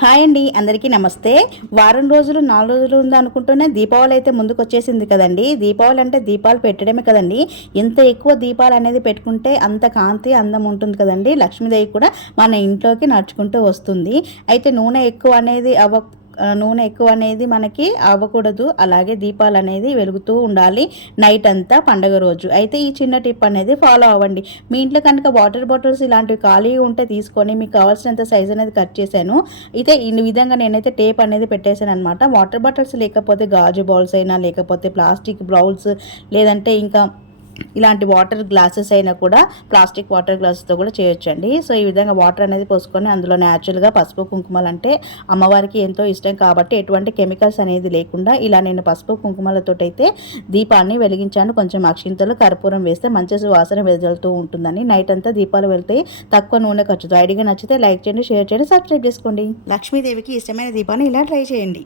Hi అండి అందరికీ నమస్తే. వారం రోజులు నాలుగు రోజులు ఉంది అనుకుంటూనే దీపావళి అయితే ముందుకు వచ్చేసింది కదండి. దీపావళి అంటే దీపాలు పెట్టడమే కదండి. ఎంత ఎక్కువ దీపాలు అనేది పెట్టుకుంటే అంత కాంతి అందం ఉంటుంది కదండి. లక్ష్మీదేవి కూడా మన ఇంట్లోకి నడుచుకుంటూ వస్తుంది. అయితే నూనె ఎక్కువ అనేది అవ్వ నూనె ఎక్కువ అనేది మనకి అవ్వకూడదు. అలాగే దీపాలు అనేది వెలుగుతూ ఉండాలి నైట్ అంతా పండగ రోజు. అయితే ఈ చిన్న టిప్ అనేది ఫాలో అవ్వండి. మీ ఇంట్లో కనుక వాటర్ బాటిల్స్ ఇలాంటివి ఖాళీగా ఉంటే తీసుకొని మీకు కావాల్సినంత సైజ్ అనేది కట్ చేశాను. అయితే ఈ విధంగా నేనైతే టేప్ అనేది పెట్టేశాను అనమాట వాటర్ బాటిల్స్ లేకపోతే గాజు బౌల్స్ అయినా లేకపోతే ప్లాస్టిక్ బ్రౌల్స్ లేదంటే ఇంకా ఇలాంటి వాటర్ గ్లాసెస్ అయినా కూడా ప్లాస్టిక్ వాటర్ గ్లాసెస్తో కూడా చేయొచ్చండి. సో ఈ విధంగా వాటర్ అనేది పోసుకొని అందులో న్యాచురల్గా పసుపు కుంకుమలు అంటే అమ్మవారికి ఎంతో ఇష్టం కాబట్టి ఎటువంటి కెమికల్స్ అనేది లేకుండా ఇలా నేను పసుపు కుంకుమలతో అయితే దీపాన్ని వెలిగించాను. కొంచెం అక్షింతలు కర్పూరం వేస్తే మంచి సువాసన వెదజల్తూ ఉంటుందని నైట్ అంతా దీపాలు వెళ్తాయి తక్కువ నూనె ఖర్చుతో ఐడిగా నచ్చితే లైక్ చేయండి షేర్ చేయండి సబ్స్క్రైబ్ చేసుకోండి. లక్ష్మీదేవికి ఇష్టమైన దీపాన్ని ఇలా ట్రై చేయండి.